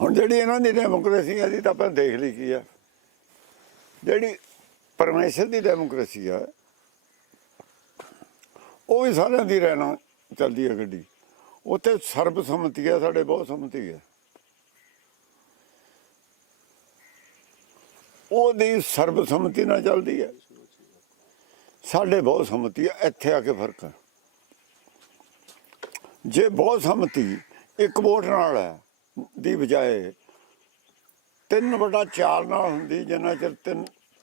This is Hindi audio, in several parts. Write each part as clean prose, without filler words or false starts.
ਹੁਣ ਜਿਹੜੀ ਇਹਨਾਂ ਦੀ ਡੈਮੋਕ੍ਰੇਸੀ ਹੈ ਇਹਦੀ ਤਾਂ ਆਪਾਂ ਦੇਖ ਲਈ ਕੀ ਆ। ਜਿਹੜੀ ਪਰਮੇਸ਼ਰ ਦੀ ਡੈਮੋਕ੍ਰੇਸੀ ਆ ਉਹ ਵੀ ਸਾਰਿਆਂ ਦੀ ਰਹਿਣਾ ਚੱਲਦੀ ਹੈ ਗੱਡੀ। ਉੱਥੇ ਸਰਬਸੰਮਤੀ ਹੈ, ਸਾਡੇ ਬਹੁਤ ਸੰਮਤੀ ਹੈ। ਉਹਦੀ ਸਰਬਸੰਮਤੀ ਨਾਲ ਚੱਲਦੀ ਹੈ, ਸਾਡੇ ਬਹੁਤ ਸੰਮਤੀ ਹੈ। ਇੱਥੇ ਆ ਕੇ ਫਰਕ ਹੈ। ਜੇ ਬਹੁਤ ਸੰਮਤੀ ਇੱਕ ਵੋਟ ਨਾਲ ਹੈ ਦੀ ਬਜਾਏ 3/4 ਨਾਲ ਹੁੰਦੀ, ਜਿੰਨਾ ਚਿਰ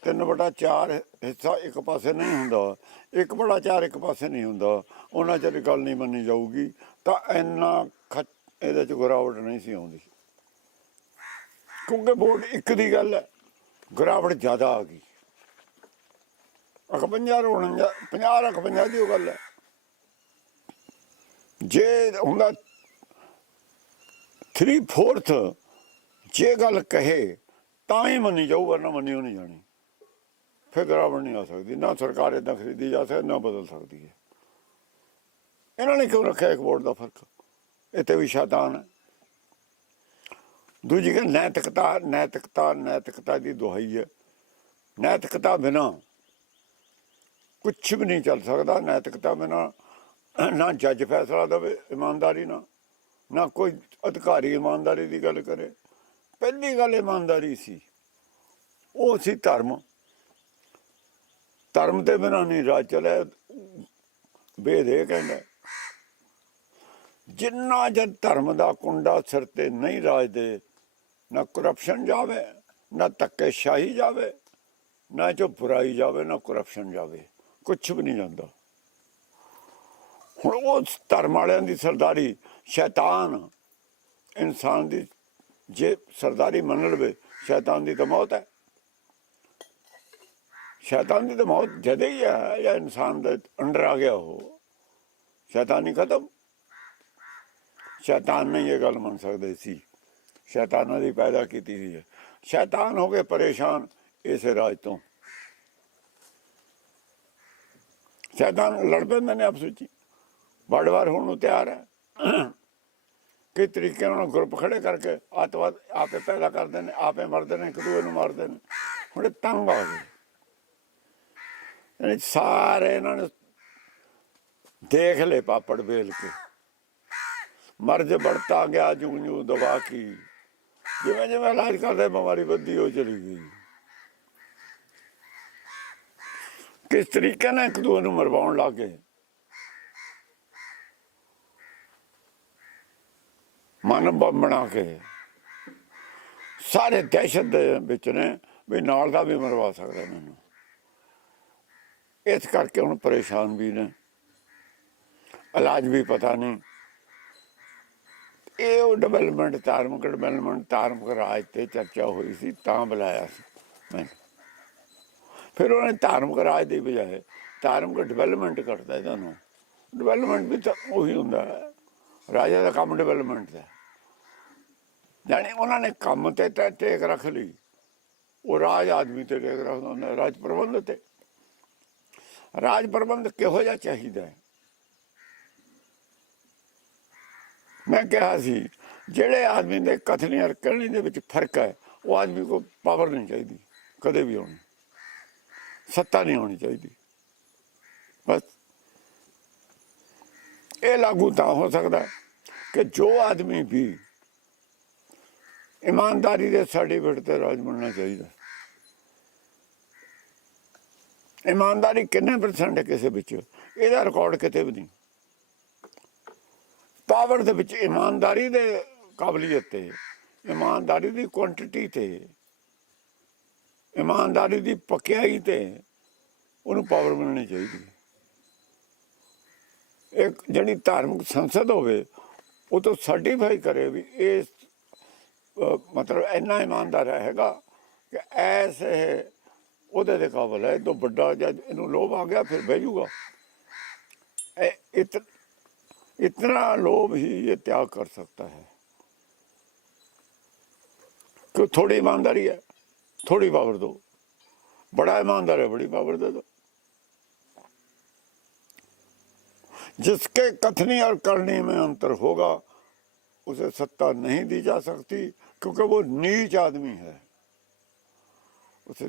3/4 ਹਿੱਸਾ ਇੱਕ ਪਾਸੇ ਨਹੀਂ ਹੁੰਦਾ, 1/4 ਇੱਕ ਪਾਸੇ ਨਹੀਂ ਹੁੰਦਾ, ਉਹਨਾਂ ਚਿਰ ਗੱਲ ਨਹੀਂ ਮੰਨੀ ਜਾਊਗੀ। ਤਾਂ ਇੰਨਾ ਇਹਦੇ 'ਚ ਗਿਰਾਵਟ ਨਹੀਂ ਸੀ ਆਉਂਦੀ, ਕਿਉਂਕਿ ਵੋਟ ਇੱਕ ਦੀ ਗੱਲ ਹੈ, ਗਿਰਾਵਟ ਜ਼ਿਆਦਾ ਆ ਗਈ। 51 50 ਦੀ ਉਹ ਗੱਲ ਹੈ। ਜੇ ਹੁੰਦਾ 3/4 ਜੇ ਗੱਲ ਕਹੇ ਤਾਂ ਹੀ ਮੰਨੀ ਜਾਊ, ਵਰਨਾ ਮੰਨੀ ਉਹ ਨਹੀਂ ਜਾਣੀ। ਫਿਰ ਗਿਰਾਵਟ ਨਹੀਂ ਆ ਸਕਦੀ, ਨਾ ਸਰਕਾਰ ਇੱਦਾਂ ਖਰੀਦੀ ਜਾ ਸਕਦੀ, ਨਾ ਬਦਲ ਸਕਦੀ ਹੈ। ਇਹਨਾਂ ਨੇ ਕਿਉਂ ਰੱਖਿਆ ਇੱਕ ਵੋਟ ਦਾ ਫਰਕ? ਇਹ ਤੇ ਵੀ ਸ਼ੈਤਾਨ ਹੈ। ਦੂਜੀ ਗੱਲ ਨੈਤਿਕਤਾ ਦੀ ਦੁਹਾਈ ਹੈ। ਨੈਤਿਕਤਾ ਬਿਨਾਂ ਕੁਛ ਵੀ ਨਹੀਂ ਚੱਲ ਸਕਦਾ। ਨੈਤਿਕਤਾ ਬਿਨਾਂ ਨਾ ਜੱਜ ਫੈਸਲਾ ਦੇਵੇ ਇਮਾਨਦਾਰੀ ਨਾਲ, ਨਾ ਕੋਈ ਅਧਿਕਾਰੀ ਇਮਾਨਦਾਰੀ ਦੀ ਗੱਲ ਕਰੇ। ਪਹਿਲੀ ਗੱਲ ਇਮਾਨਦਾਰੀ ਸੀ, ਉਹ ਸੀ ਧਰਮ। ਧਰਮ ਦੇ ਬਿਨਾਂ ਨਹੀਂ ਰਾਜ ਚੱਲਿਆ। ਵੇਦ ਇਹ ਕਹਿੰਦਾ ਜਿੰਨਾ ਚਿਰ ਧਰਮ ਦਾ ਕੁੰਡਾ ਸਿਰ ਤੇ ਨਹੀਂ ਰਾਜਦੇ, ਨਾ ਕਰਪਸ਼ਨ ਜਾਵੇ, ਨਾ ਧੱਕੇਸ਼ਾਹੀ ਜਾਵੇ, ਨਾ ਜੋ ਬੁਰਾਈ ਜਾਵੇ, ਨਾ ਕਰਪਸ਼ਨ ਜਾਵੇ, ਕੁਛ ਵੀ ਨਹੀਂ ਜਾਂਦਾ। ਹੁਣ ਉਹ ਧਰਮ ਵਾਲਿਆਂ ਦੀ ਸਰਦਾਰੀ, ਸ਼ੈਤਾਨ ਇਨਸਾਨ ਦੀ ਜੇ ਸਰਦਾਰੀ ਮੰਨ ਲਵੇ, ਸ਼ੈਤਾਨ ਦੀ ਤਾਂ ਮੌਤ ਹੈ। ਸ਼ੈਤਾਨ ਦੀ ਤਾਂ ਮੌਤ ਜਦ ਹੀ ਹੈ ਜਾਂ ਇਨਸਾਨ ਦੇ ਅੰਡਰ ਆ ਗਿਆ। ਉਹ ਸ਼ੈਤਾਨ ਹੀ ਖਤਮ। ਸ਼ੈਤਾਨ ਨਹੀਂ ਇਹ ਗੱਲ ਮੰਨ ਸਕਦੇ ਸੀ, ਸ਼ੈਤਾਨਾਂ ਦੀ ਪੈਦਾ ਕੀਤੀ ਸੀ। ਸ਼ੈਤਾਨ ਹੋ ਗਏ ਪਰੇਸ਼ਾਨ ਇਸੇ ਰਾਜ ਤੋਂ। ਸ਼ੈਤਾਨ ਲੜ ਪੈਂਦੇ ਨੇ ਆਪਸ ਵਿੱਚ, ਵੱਡ-ਵਾਰ ਹੋਣ ਨੂੰ ਤਿਆਰ ਹੈ। ਕਈ ਤਰੀਕੇ ਨਾਲ ਗਰੁੱਪ ਖੜੇ ਕਰਕੇ ਅੱਤਵਾਦ ਆਪੇ ਪੈਦਾ ਕਰਦੇ ਨੇ, ਆਪੇ ਮਰਦੇ ਨੇ, ਇੱਕ ਦੂਏ ਨੂੰ ਮਾਰਦੇ ਨੇ। ਹੁਣ ਤੰਗ ਆ ਗਏ ਸਾਰੇ। ਇਹਨਾਂ ਨੇ ਦੇਖ ਲਏ ਪਾਪੜ ਵੇਲ ਕੇ, ਮਰਜ਼ बढ़ता ਗਿਆ ਜੂ ਦਬਾ ਕੀ। ਜਿਵੇਂ ਜਿਵੇਂ ਇਲਾਜ ਕਰਦੇ ਬਿਮਾਰੀ ਵੱਧਦੀ ਉਹ ਚਲੀ ਗਈ। ਕਿਸ ਤਰੀਕੇ ਨਾਲ ਇੱਕ ਦੂਏ ਨੂੰ ਮਰਵਾਉਣ ਲੱਗ ਗਏ। ਮਨ ਬਣਾ ਕੇ ਸਾਰੇ ਦਹਿਸ਼ਤ ਦੇ ਵਿੱਚ ਨੇ ਵੀ ਨਾਲ ਦਾ ਵੀ ਮਰਵਾ ਸਕਦਾ ਮੈਨੂੰ। ਇਸ ਕਰਕੇ ਹੁਣ ਪਰੇਸ਼ਾਨ ਵੀ ਨੇ, ਇਲਾਜ ਵੀ ਪਤਾ ਨਹੀਂ। ਇਹ ਉਹ ਡਿਵੈਲਪਮੈਂਟ, ਧਾਰਮਿਕ ਡਿਵੈਲਪਮੈਂਟ, ਧਾਰਮਿਕ ਰਾਜ 'ਤੇ ਚਰਚਾ ਹੋਈ ਸੀ ਤਾਂ ਬੁਲਾਇਆ ਸੀ ਮੈਨੂੰ। ਫਿਰ ਉਹਨੇ ਧਾਰਮਿਕ ਰਾਜ ਦੀ ਬਜਾਏ ਧਾਰਮਿਕ ਡਿਵੈਲਪਮੈਂਟ ਕਰਦਾ। ਇਹਨਾਂ ਨੂੰ ਡਿਵੈਲਪਮੈਂਟ ਵੀ ਤਾਂ ਉਹੀ ਹੁੰਦਾ ਹੈ, ਰਾਜਾ ਦਾ ਕੰਮ ਡਿਵੈਲਪਮੈਂਟ ਦਾ। ਜਾਣੀ ਉਹਨਾਂ ਨੇ ਕੰਮ 'ਤੇ ਤਾਂ ਟੇਕ ਰੱਖ ਲਈ, ਉਹ ਰਾਜ ਆਦਮੀ 'ਤੇ ਟੇਕ ਰੱਖਦਾ ਹੁੰਦਾ, ਰਾਜ ਪ੍ਰਬੰਧ 'ਤੇ। ਰਾਜ ਪ੍ਰਬੰਧ ਕਿਹੋ ਜਿਹਾ ਚਾਹੀਦਾ ਹੈ? ਮੈਂ ਕਿਹਾ ਸੀ ਜਿਹੜੇ ਆਦਮੀ ਦੇ ਕਥਨੀ ਔਰ ਕਰਨੀ ਦੇ ਵਿੱਚ ਫਰਕ ਹੈ, ਉਹ ਆਦਮੀ को ਪਾਵਰ ਨਹੀਂ ਚਾਹੀਦੀ ਕਦੇ ਵੀ ਹੋਣੀ, ਸੱਤਾ ਨਹੀਂ ਹੋਣੀ ਚਾਹੀਦੀ। ਬਸ ਇਹ ਲਾਗੂ ਤਾਂ ਹੋ ਸਕਦਾ ਕਿ ਜੋ ਆਦਮੀ ਵੀ ਇਮਾਨਦਾਰੀ ਦੇ ਸਰਟੀਫਿਕੇਟ ਤੇ ਰਾਜ ਬਣਨਾ ਚਾਹੀਦਾ। ਇਮਾਨਦਾਰੀ ਕਿੰਨੇ % ਕਿਸੇ ਵਿੱਚ, ਇਹਦਾ ਰਿਕਾਰਡ ਕਿਤੇ ਵੀ ਨਹੀਂ। ਪਾਵਰ ਦੇ ਵਿੱਚ ਇਮਾਨਦਾਰੀ ਦੇ ਕਾਬਲੀਅਤ ਤੇ, ਇਮਾਨਦਾਰੀ ਦੀ ਕੁਆਂਟਿਟੀ ਤੇ, ਇਮਾਨਦਾਰੀ ਦੀ ਪਕਿਆਈ ਤੇ ਉਹਨੂੰ ਪਾਵਰ ਮਿਲਣੀ ਚਾਹੀਦੀ। ਇੱਕ ਜਿਹੜੀ ਧਾਰਮਿਕ ਸੰਸਦ ਹੋਵੇ ਉਹ ਤੋਂ ਸਰਟੀਫਾਈ ਕਰੇ ਵੀ ਇਹ ਮਤਲਬ ਇੰਨਾ ਇਮਾਨਦਾਰ ਹੈਗਾ ਕਿ ਐਸੇ ਉਹਦੇ ਦੇ ਕਾਬਲ ਹੈ। ਇਹ ਤੋਂ ਵੱਡਾ ਜਦ ਇਹਨੂੰ ਲੋਭ ਆ ਗਿਆ ਫਿਰ ਬਹਿ ਜੂਗਾ। इतना लोभ ही ये त्याग कर सकता है कि थोड़ी ईमानदारी है, थोड़ी पावर दो। बड़ा ईमानदार है, बड़ी पावर दे दो। जिसके कथनी और करनी में अंतर होगा उसे सत्ता नहीं दी जा सकती, क्योंकि वो नीच आदमी है, उसे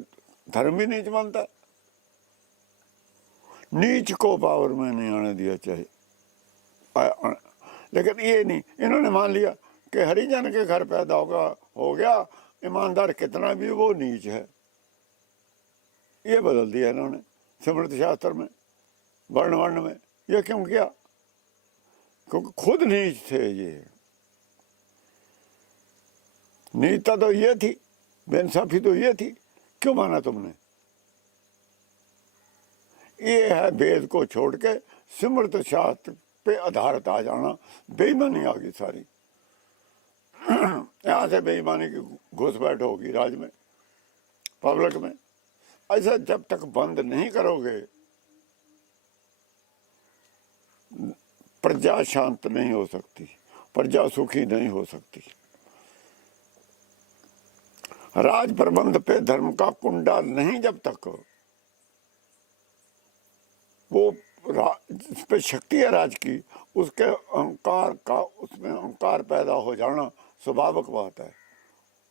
धर्म भी नीच मानता। नीच को पावर में नहीं आने दिया चाहिए। लेकिन ये नहीं, इन्होंने मान लिया कि हरिजन के घर पैदा हो गया, ईमानदार कितना भी वो नीच है। ये बदल दिया इन्होंने स्मृति शास्त्र में, वर्ण में। ये क्यों किया? क्योंकि खुद नीच थे ये। नीचता तो ये थी, बेइंसाफी तो ये थी, क्यों माना तुमने? ये है वेद को छोड़ के स्मृत शास्त्र पे आधारित आ जाना, बेईमानी आ गई सारी। यहां से बेईमानी की घुसपैठ होगी राज में, पब्लिक में। ऐसा जब तक बंद नहीं करोगे, प्रजा शांत नहीं हो सकती, प्रजा सुखी नहीं हो सकती। राज प्रबंध पे धर्म का कुंडा नहीं, जब तक वो जिस पे शक्ति है राज की, उसके अहंकार का, उसमें अहंकार पैदा हो जाना स्वाभाविक बात है।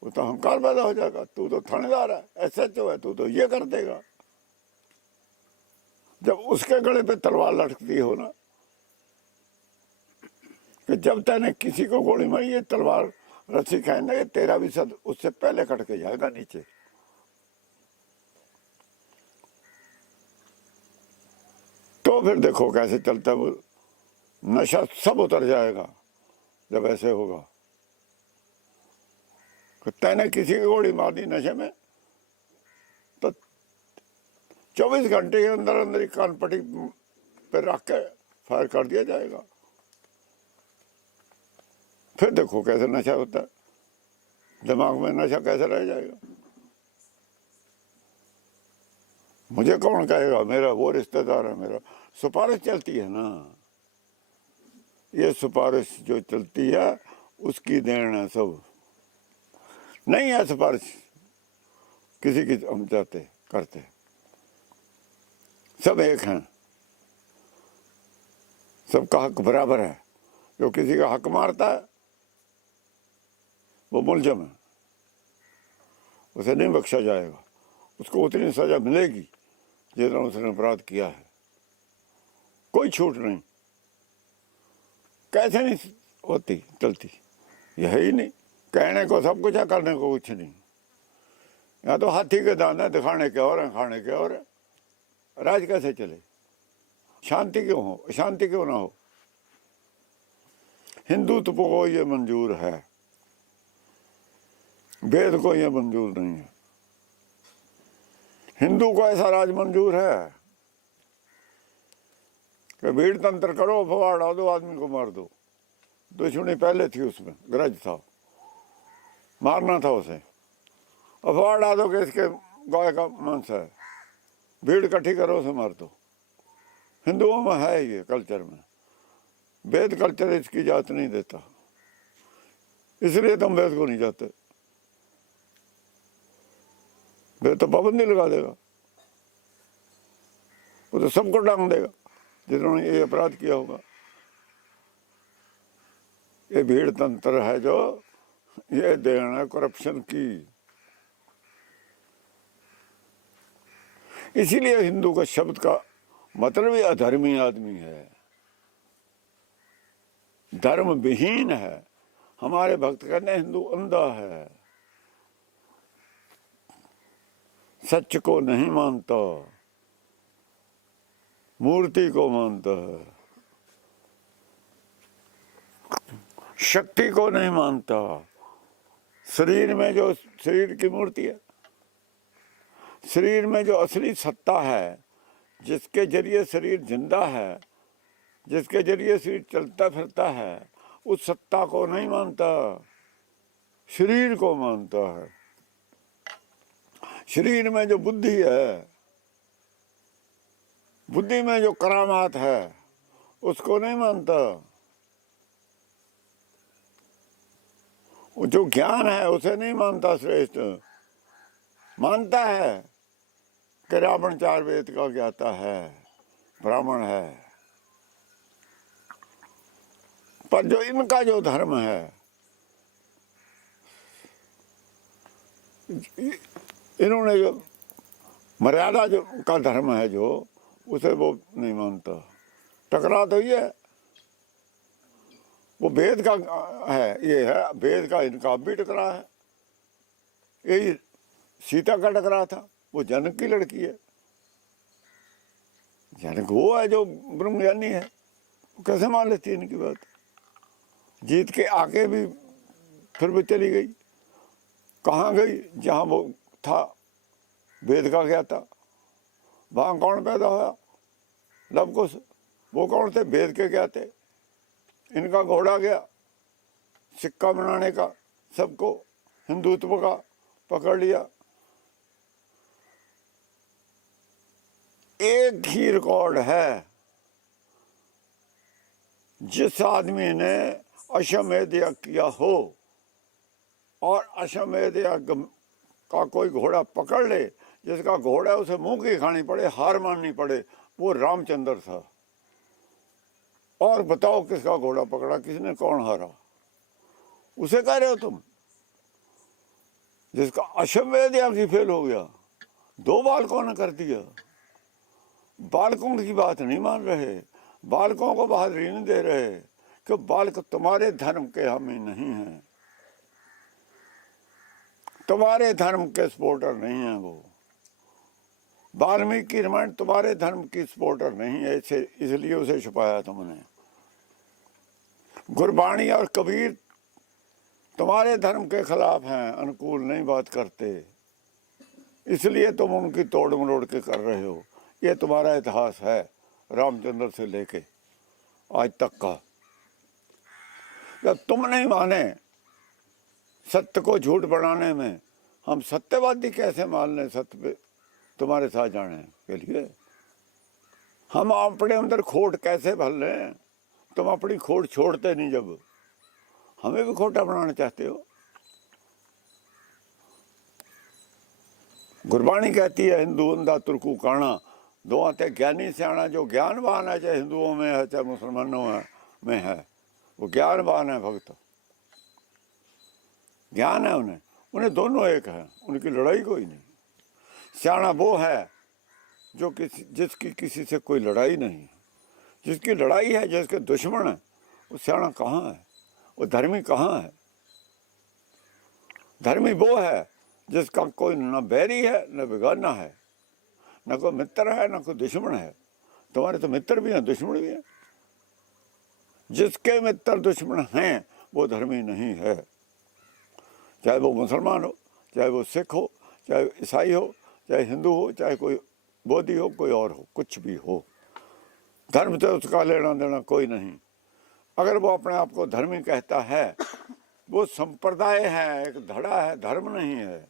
वो तो अहंकार पैदा हो जाएगा, तू तो थानेदार है, SHO है, तू तो ये कर देगा। जब उसके गले पे तलवार लटकती हो ना, कि जब तैने किसी को गोली मारी, ये तलवार रस्सी खाएंगे, तेरा भी सद उससे पहले कट के जाएगा नीचे। तो फिर देखो कैसे चलता है वो, नशा सब उतर जाएगा जब ऐसे होगा। तैने किसी की गोली मार दी नशे में, तो 24 घंटे के अंदर अंदर ही कान पट्टी पे रख के फायर कर दिया जाएगा। फिर देखो कैसे नशा होता है, दिमाग में नशा कैसे रह जाएगा। मुझे कौन कहेगा, मेरा वो रिश्तेदार है, मेरा सिफारिश चलती है ना, ये सिफारिश जो चलती है उसकी देन है सब। नहीं है सिफारिश किसी की हम चाहते करते, सब एक हैं, सबका हक बराबर है। जो किसी का हक मारता है वो मुलजम है, उसे नहीं बख्शा जाएगा, उसको उतनी सजा मिलेगी जितना उसने अपराध किया है, कोई छूट नहीं। कैसे नहीं होती चलती, यह ही नहीं, कहने को सब कुछ है, करने को कुछ नहीं। यहाँ तो हाथी के दांत है, दिखाने के और है, खाने के और है। राज कैसे चले? शांति क्यों हो, शांति क्यों ना हो? हिंदुत्व को ये मंजूर है, वेद को ये मंजूर नहीं है। हिंदू को ऐसा राज मंजूर है कि भीड़ तंत्र करो, अफवाह डाल दो, आदमी को मार दो। दुश्मनी पहले थी, उसमें ग्रज था, मारना था उसे। अफवाह डाल दो कि इसके गाय का मांस है, भीड़ इकट्ठी करो, उसे मार दो। हिंदुओं में है ये कल्चर में, वेद कल्चर इसकी इजाजत नहीं देता, इसलिए तुम वेद को नहीं जाते। वेद तो पाबंदी लगा देगा, वो तो सबको डांग देगा जिन्होंने ये अपराध किया होगा। ये भीड़ तंत्र है जो ये देन है करप्शन की। इसीलिए हिंदू का शब्द का मतलब ही अधर्मी आदमी है, धर्म विहीन है। हमारे भक्त कहते हैं हिंदू अंधा है, सच को नहीं मानता, मूर्ति को मानता है, शक्ति को नहीं मानता। शरीर में जो शरीर की मूर्ति है, शरीर में जो असली सत्ता है, जिसके जरिए शरीर जिंदा है, जिसके जरिए शरीर चलता फिरता है, उस सत्ता को नहीं मानता, शरीर को मानता है। शरीर में जो बुद्धि है, बुद्धि में जो करामात है, उसको नहीं मानता। जो ज्ञान है उसे नहीं मानता श्रेष्ठ। मानता है कि रावण 4 वेद का ज्ञाता है, ब्राह्मण है, पर जो इनका जो धर्म है इन्होंने जो मर्यादा जो का धर्म है जो उसे वो नहीं मानता। टकरा तो ये है, वो वेद का है, ये है वेद का, इनका भी टकरा है। यही सीता का टकरा था, वो जनक की लड़की है। जनक वो है जो ब्रह्मज्ञानी है, वो कैसे मान लेती है इनकी बात? जीत के आके भी फिर वो चली गई। कहाँ गई? जहाँ वो था वेद का क्या था, वहाँ कौन पैदा हुआ? लव कुश। वो कौन थे? वेद के क्या थे? इनका घोड़ा गया सिक्का बनाने का, सबको हिंदुत्व का पकड़ लिया। एक ही रिकॉर्ड है, जिस आदमी ने अश्वमेध यज्ञ किया हो और अश्वमेध यज्ञ का कोई घोड़ा पकड़ ले, जिसका घोड़ा उसे मुंह की खानी पड़े, हार माननी पड़े, वो रामचंद्र था। और बताओ किसका घोड़ा पकड़ा, किसने, कौन हारा? उसे कह रहे हो तुम, जिसका अश्वमेध यज्ञ फेल हो गया, 2 बालकों ने कर दिया। बालकों की बात नहीं मान रहे, बालकों को बहादुरी नहीं दे रहे कि बालक तुम्हारे धर्म के हामी नहीं हैं, तुम्हारे धर्म के सपोर्टर नहीं है। वो वाल्मीकि रामायण तुम्हारे धर्म की सपोर्टर नहीं है, इसलिए उसे छुपाया तुमने। गुरबाणी और कबीर तुम्हारे धर्म के खिलाफ हैं, अनुकूल नहीं बात करते, इसलिए तुम उनकी तोड़ मरोड़ के कर रहे हो। ये तुम्हारा इतिहास है, रामचंद्र से लेके आज तक का। जब तुम नहीं माने सत्य को झूठ बनाने में, हम सत्यवादी कैसे मान लें सत्य पे तुम्हारे साथ जाने के लिए? हम अपने अंदर खोट कैसे भर लें? तुम अपनी खोट छोड़ते नहीं, जब हमें भी खोटा बनाना चाहते हो। गुरबाणी कहती है हिंदू अंधा तुर्कू काना, दो आते ज्ञानी सियाणा। जो ज्ञानवान है, चाहे हिंदुओं में है चाहे मुसलमानों में है, वो ज्ञानवान है, भक्त ज्ञान है उन्हें, उन्हें दोनों एक है, उनकी लड़ाई कोई नहीं। सियाणा वो है जो जिसकी किसी से कोई लड़ाई नहीं है। जिसकी लड़ाई है, जिसके दुश्मन है, वो सियाणा कहाँ है? वो धर्मी कहाँ है? धर्मी वो है जिसका कोई न बैरी है न बेगाना है, न कोई मित्र है न कोई दुश्मन है। तुम्हारे तो मित्र भी हैं, दुश्मन भी हैं। जिसके मित्र दुश्मन हैं वो धर्मी नहीं है, चाहे वो मुसलमान हो, चाहे वो सिख हो, चाहे ईसाई हो, चाहे हिंदू हो, चाहे कोई बौद्धी हो, कोई और हो, कुछ भी हो। धर्म से उसका लेना देना कोई नहीं। अगर वो अपने आप को धर्मी कहता है, वो संप्रदाय है, एक धड़ा है, धर्म नहीं है।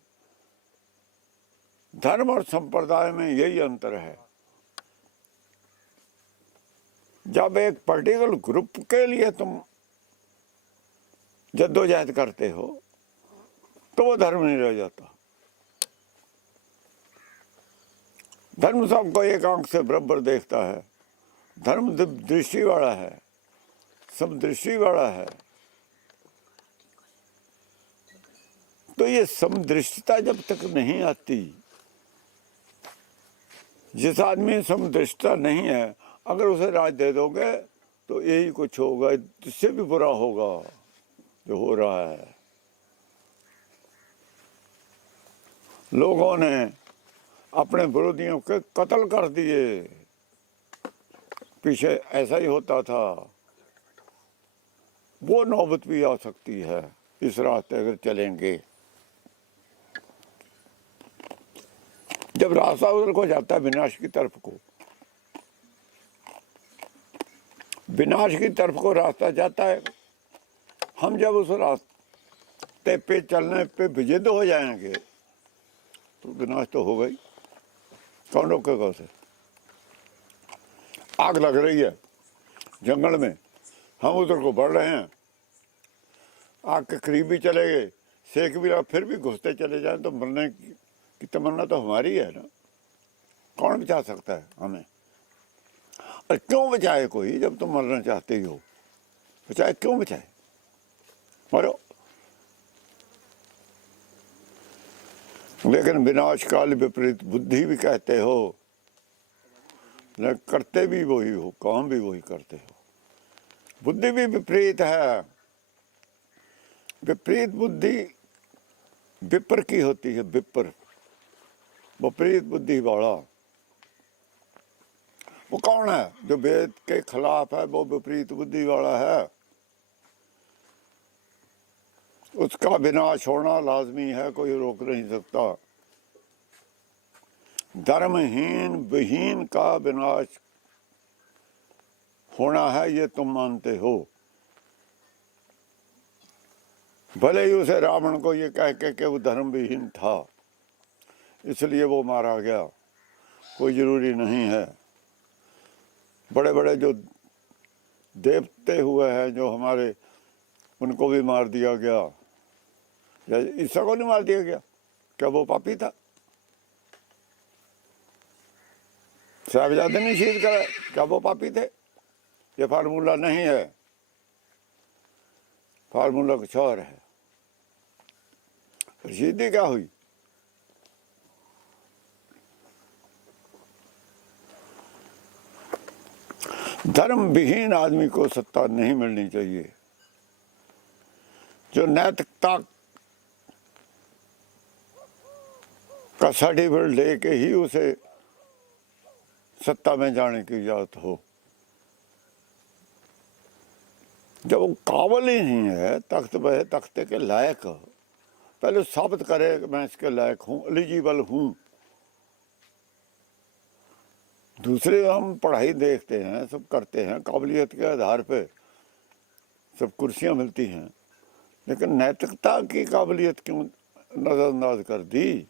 धर्म और संप्रदाय में यही अंतर है। जब एक पर्टिकुलर ग्रुप के लिए तुम जद्दोजहद करते हो तो वो धर्म नहीं रह जाता। धर्म सबको एक आंख से बराबर देखता है। धर्म दृष्टि वाला है, सब दृष्टि वाला है। तो ये समदृष्टता जब तक नहीं आती, जिस आदमी समदृष्टता नहीं है, अगर उसे राज दे दोगे तो यही कुछ होगा, इससे भी बुरा होगा जो हो रहा है। लोगों ने अपने विरोधियों के कत्ल कर दिए। पीछे ऐसा ही होता था। वो नौबत भी आ सकती है इस रास्ते अगर चलेंगे। जब रास्ता उधर को जाता है विनाश की तरफ को, विनाश की तरफ को रास्ता जाता है, हम जब उस रास्ते पे चलने पे विजिद हो जाएंगे तो विनाश तो हो गई। कौन रोकेगा उसे? आग लग रही है जंगल में, हम उधर को बढ़ रहे हैं, आग के करीब भी चले गए, सेक भी लगा, फिर भी घुसते चले जाए तो मरने की तमन्ना तो हमारी है ना। कौन बचा सकता है हमें? और क्यों बचाए कोई जब तुम मरना चाहते ही हो? बचाए क्यों बचाए? मरो। लेकिन विनाश काल विपरीत बुद्धि भी कहते हो, लेकिन करते भी वही हो, काम भी वही करते हो। बुद्धि भी विपरीत है। विपरीत बुद्धि विपर की होती है, विपर, विपरीत बुद्धि वाला। वो कौन है? जो वेद के खिलाफ है, वो विपरीत बुद्धि वाला है। उसका विनाश होना लाजमी है, कोई रोक नहीं सकता। धर्महीन विहीन का विनाश होना है, ये तुम मानते हो। भले ही उसे रावण को ये कह के कि वो धर्म विहीन था, इसलिए वो मारा गया, कोई जरूरी नहीं है। बड़े बड़े जो देवते हुए हैं जो हमारे, उनको भी मार दिया गया। या ईसा को नहीं मार दिया गया? क्या वो पापी था? साहबजादे ने शहीद करा, क्या वो पापी थे? ये फार्मूला नहीं है, फार्मूला कुछ और है। रशीदी क्या हुई? धर्म विहीन आदमी को सत्ता नहीं मिलनी चाहिए। जो नैतिकता का सर्टिफिकेट लेके ही उसे सत्ता में जाने की इजाजत हो। जब वो काबिल ही नहीं है तख्त पे, तख्ते के लायक, पहले साबित करे कि मैं इसके लायक हूँ, एलिजिबल हूँ। दूसरे हम पढ़ाई देखते हैं, सब करते हैं, काबिलियत के आधार पे सब कुर्सियाँ मिलती हैं, लेकिन नैतिकता की काबिलियत क्यों नज़रअंदाज कर दी?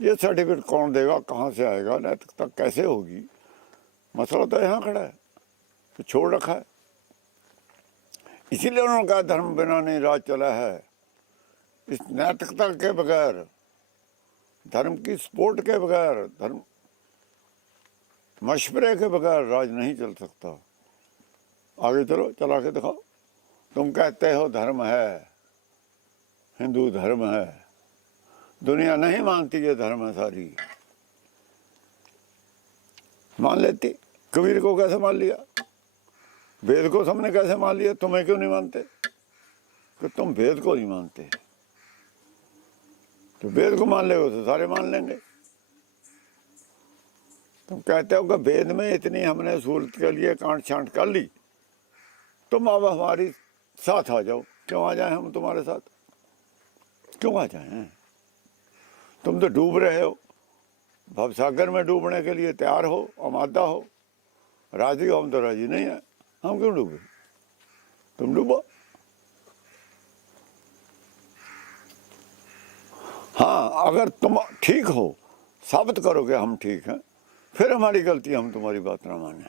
ये सर्टिफिकेट कौन देगा, कहाँ से आएगा, नैतिकता कैसे होगी? मसला तो यहाँ खड़ा है, तो छोड़ रखा है। इसीलिए उन्होंने कहा धर्म बिना नहीं राज चला है। इस नैतिकता के बगैर, धर्म की सपोर्ट के बगैर, धर्म मशवरे के बगैर राज नहीं चल सकता। आगे चलो, चला के दिखाओ। तुम कहते हो धर्म है, हिंदू धर्म है, दुनिया नहीं मानती ये धर्म है सारी। मान लेती, कबीर को कैसे मान लिया, वेद को सबने कैसे मान लिया, तुम्हें क्यों नहीं मानते? कि तुम वेद को नहीं मानते। तो वेद को मान लेगो तो सारे मान लेंगे। तुम कहते हो कि वेद में इतनी हमने सूरत के लिए कांट छांट कर ली, तुम अब हमारी साथ आ जाओ। क्यों आ जाए हम तुम्हारे साथ? क्यों आ जाए? तुम तो डूब रहे हो, भवसागर में डूबने के लिए तैयार हो, आमादा हो, राजी हो। हम तो राजी नहीं है, हम क्यों डूबे? तुम डूबो। हाँ, अगर तुम ठीक हो, साबित करो कि हम ठीक हैं, फिर हमारी गलती, हम तुम्हारी बात ना माने।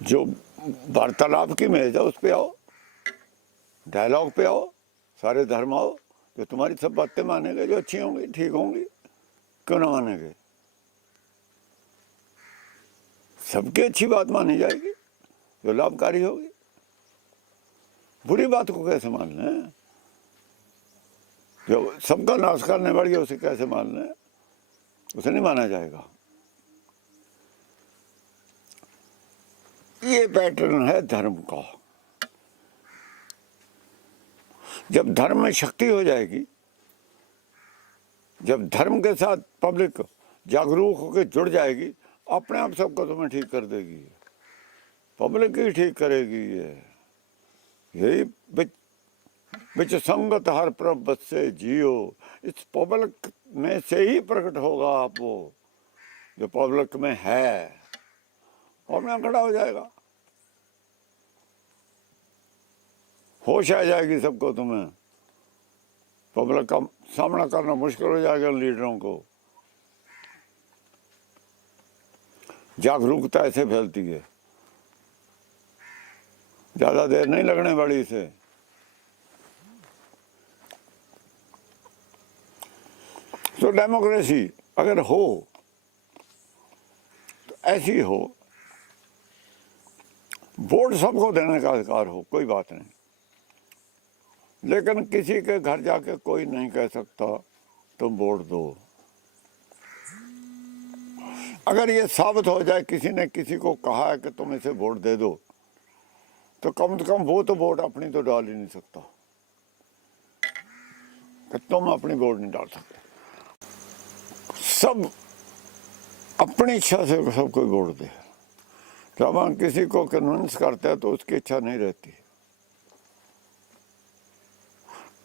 जो वार्तालाप की मेज है उस पे आओ, डायलॉग पे आओ, सारे धर्म आओ, जो तुम्हारी सब बातें मानेंगे, जो अच्छी होंगी, ठीक होंगी, क्यों ना मानेंगे? सबकी अच्छी बात मानी जाएगी जो लाभकारी होगी। बुरी बात को कैसे मान लें? जो सबका नाश करने वाली है उसे कैसे मान लें? उसे नहीं माना जाएगा। ये पैटर्न है धर्म का। जब धर्म में शक्ति हो जाएगी, जब धर्म के साथ पब्लिक जागरूक होकर जुड़ जाएगी, अपने आप सबको तुम्हें ठीक कर देगी। पब्लिक ही ठीक करेगी। यही बिच संगत हर प्रभ से जियो, इस पब्लिक में से ही प्रकट होगा आप, वो जो पब्लिक में है, अपना खड़ा हो जाएगा। होश आ जाएगी सबको, तुम्हें पब्लिक का सामना करना मुश्किल हो जाएगा लीडरों को। जागरूकता ऐसे फैलती है, ज्यादा देर नहीं लगने वाली इसे। तो डेमोक्रेसी अगर हो तो ऐसी हो, वोट सबको देने का अधिकार हो, कोई बात नहीं। लेकिन किसी के घर जाके कोई नहीं कह सकता तुम वोट दो। अगर ये साबित हो जाए किसी ने किसी को कहा है कि तुम इसे वोट दे दो, तो कम से कम वो तो वोट अपनी तो डाल ही नहीं सकता, कि तुम अपनी वोट नहीं डाल सकते। सब अपनी इच्छा से सब कोई वोट दे। जब हम किसी को कन्विंस करते हैं तो उसकी इच्छा नहीं रहती।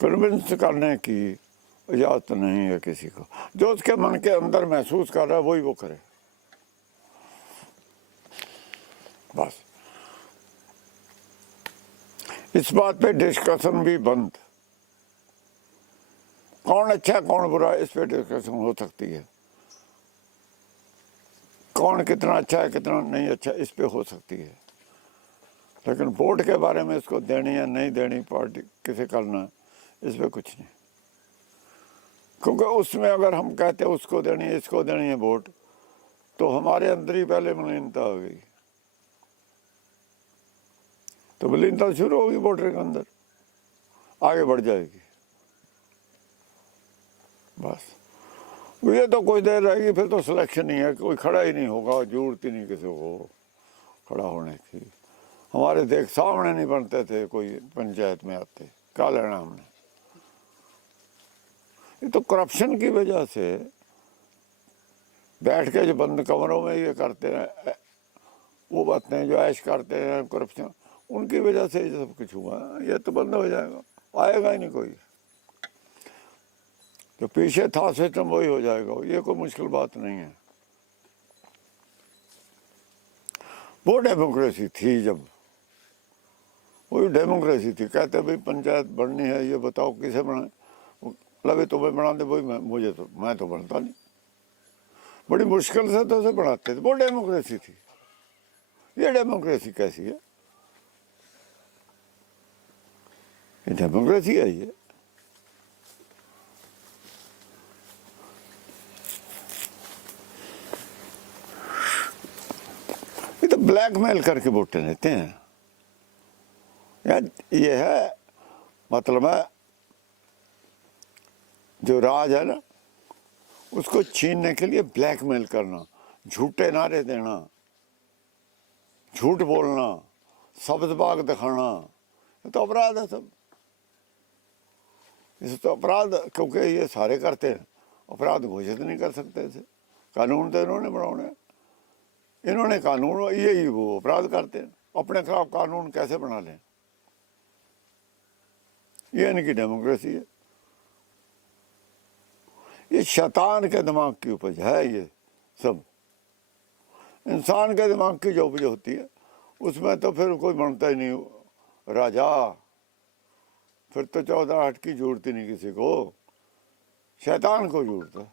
कन्विंस करने की इजाजत नहीं है किसी को। जो उसके मन के अंदर महसूस कर रहा है वही वो करे, बस। इस बात पे डिस्कशन भी बंद। कौन अच्छा कौन बुरा, इस पे डिस्कशन हो सकती है। कौन कितना अच्छा है कितना नहीं अच्छा, इस पे हो सकती है। लेकिन वोट के बारे में इसको देनी या नहीं देनी, पार्टी किसे करना, इस पे कुछ नहीं। क्योंकि उसमें अगर हम कहते हैं उसको देनी है इसको देनी है वोट, तो हमारे अंदर ही पहले मलिनता हो गई, तो मलिनता शुरू होगी वोटर के अंदर, आगे बढ़ जाएगी, बस। ये तो कोई देर रहेगी फिर तो सिलेक्शन ही है, कोई खड़ा ही नहीं होगा, जरूरत ही नहीं किसी को खड़ा होने की। हमारे देख सामने नहीं बनते थे कोई पंचायत में आते, क्या लेना हमने। ये तो करप्शन की वजह से बैठ के जो बंद कमरों में ये करते हैं, वो बातें जो ऐश करते हैं करप्शन, उनकी वजह से ये सब कुछ हुआ। ये तो बंद हो जाएगा, आएगा ही नहीं कोई। जो पीछे था सिस्टम वही हो जाएगा, ये कोई मुश्किल बात नहीं है। वो डेमोक्रेसी थी जब, वही डेमोक्रेसी थी। कहते भाई पंचायत बननी है, ये बताओ किसे बनाए, लगे तुम्हें बना दे, वही मुझे तो, मैं तो बनता नहीं, बड़ी मुश्किल से तो उसे बनाते थे। वो डेमोक्रेसी थी। ये डेमोक्रेसी कैसी है? ये डेमोक्रेसी है ये? तो ब्लैकमेल करके वोटें लेते हैं यार। ये है मतलब है, जो राज है ना, उसको छीनने के लिए ब्लैकमेल करना, झूठे नारे देना, झूठ बोलना, शब्द बाग दिखाना, ये तो अपराध है सब। इसे तो अपराध, क्योंकि ये सारे करते हैं, अपराध घोषित नहीं कर सकते इसे। कानून तो इन्होंने बनाने, इन्होंने कानून, यही वो अपराध करते हैं। अपने खिलाफ कानून कैसे बना लें, ये इनकी डेमोक्रेसी है। ये शैतान के दिमाग की उपज है ये सब। इंसान के दिमाग की जो उपज होती है उसमें तो फिर कोई बनता ही नहीं राजा, फिर तो 14 आठ की जरूरत ही नहीं किसी को, शैतान को जरूरत है।